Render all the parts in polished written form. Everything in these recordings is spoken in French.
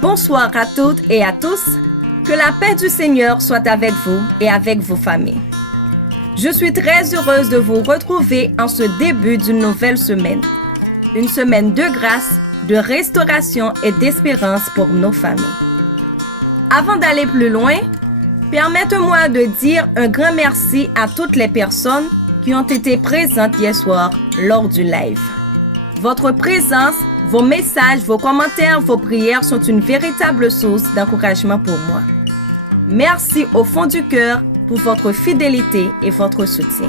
Bonsoir à toutes et à tous. Que la paix du Seigneur soit avec vous et avec vos familles. Je suis très heureuse de vous retrouver en ce début d'une nouvelle semaine. Une semaine de grâce, de restauration et d'espérance pour nos familles. Avant d'aller plus loin, permettez-moi de dire un grand merci à toutes les personnes qui ont été présentes hier soir lors du live. Votre présence, vos messages, vos commentaires, vos prières sont une véritable source d'encouragement pour moi. Merci au fond du cœur pour votre fidélité et votre soutien.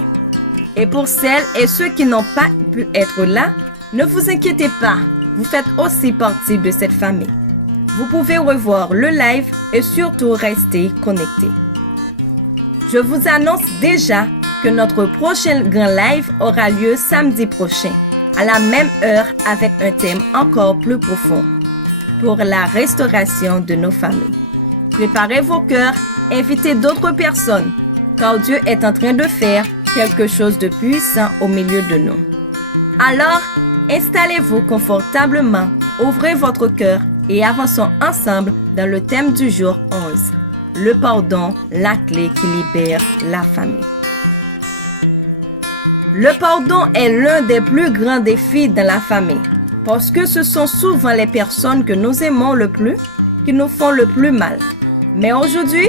Et pour celles et ceux qui n'ont pas pu être là, ne vous inquiétez pas, vous faites aussi partie de cette famille. Vous pouvez revoir le live et surtout rester connectés. Je vous annonce déjà que notre prochain grand live aura lieu samedi prochain, à la même heure avec un thème encore plus profond pour la restauration de nos familles. Préparez vos cœurs, invitez d'autres personnes, car Dieu est en train de faire quelque chose de puissant au milieu de nous. Alors, installez-vous confortablement, ouvrez votre cœur et avançons ensemble dans le thème du jour 11, le pardon, la clé qui libère la famille. Le pardon est l'un des plus grands défis dans la famille, parce que ce sont souvent les personnes que nous aimons le plus qui nous font le plus mal. Mais aujourd'hui,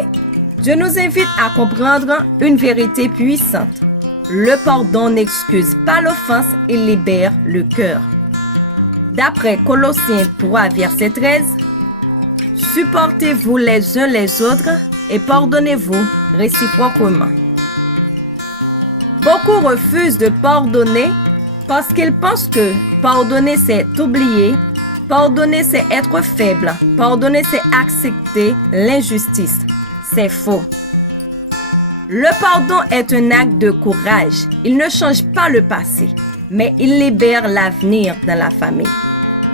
Dieu nous invite à comprendre une vérité puissante. Le pardon n'excuse pas l'offense, il libère le cœur. D'après Colossiens 3, verset 13, « Supportez-vous les uns les autres et pardonnez-vous réciproquement. » Beaucoup refusent de pardonner parce qu'ils pensent que pardonner c'est oublier, pardonner c'est être faible, pardonner c'est accepter l'injustice. C'est faux. Le pardon est un acte de courage. Il ne change pas le passé, mais il libère l'avenir dans la famille.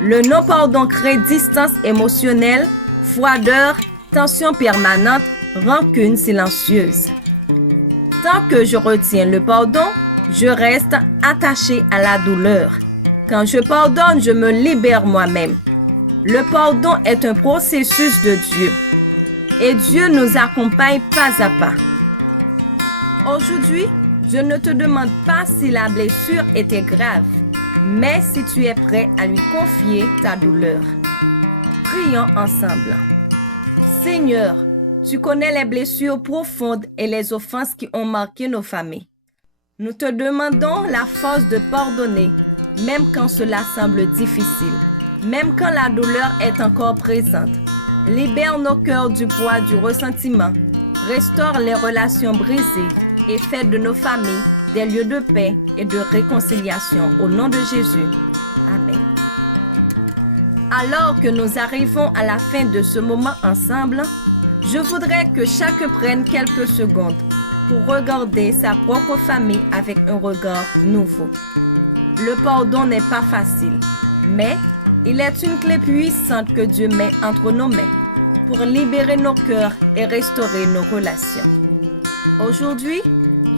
Le non-pardon crée distance émotionnelle, froideur, tension permanente, rancune silencieuse. Tant que je retiens le pardon, je reste attaché à la douleur. Quand je pardonne, je me libère moi-même. Le pardon est un processus de Dieu. Et Dieu nous accompagne pas à pas. Aujourd'hui, Dieu ne te demande pas si la blessure était grave, mais si tu es prêt à lui confier ta douleur. Prions ensemble. Seigneur, tu connais les blessures profondes et les offenses qui ont marqué nos familles. Nous te demandons la force de pardonner, même quand cela semble difficile, même quand la douleur est encore présente. Libère nos cœurs du poids du ressentiment, restaure les relations brisées et fais de nos familles des lieux de paix et de réconciliation au nom de Jésus. Amen. Alors que nous arrivons à la fin de ce moment ensemble, je voudrais que chacun prenne quelques secondes pour regarder sa propre famille avec un regard nouveau. Le pardon n'est pas facile, mais il est une clé puissante que Dieu met entre nos mains pour libérer nos cœurs et restaurer nos relations. Aujourd'hui,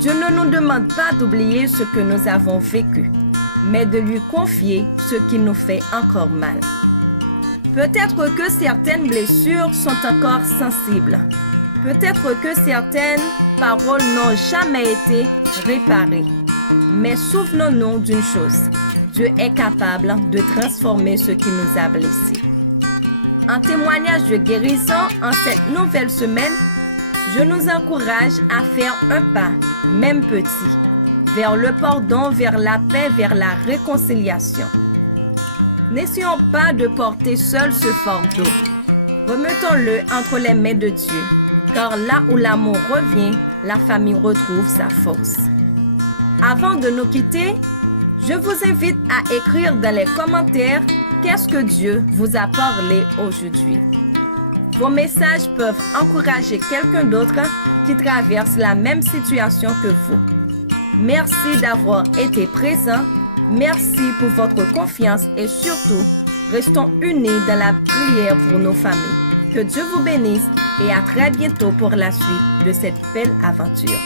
Dieu ne nous demande pas d'oublier ce que nous avons vécu, mais de lui confier ce qui nous fait encore mal. Peut-être que certaines blessures sont encore sensibles. Peut-être que certaines paroles n'ont jamais été réparées. Mais souvenons-nous d'une chose. Dieu est capable de transformer ce qui nous a blessés. En témoignage de guérison en cette nouvelle semaine, je nous encourage à faire un pas, même petit, vers le pardon, vers la paix, vers la réconciliation. N'essayons pas de porter seul ce fardeau. Remettons-le entre les mains de Dieu, car là où l'amour revient, la famille retrouve sa force. Avant de nous quitter, je vous invite à écrire dans les commentaires qu'est-ce que Dieu vous a parlé aujourd'hui. Vos messages peuvent encourager quelqu'un d'autre qui traverse la même situation que vous. Merci d'avoir été présent. Merci pour votre confiance et surtout, restons unis dans la prière pour nos familles. Que Dieu vous bénisse et à très bientôt pour la suite de cette belle aventure.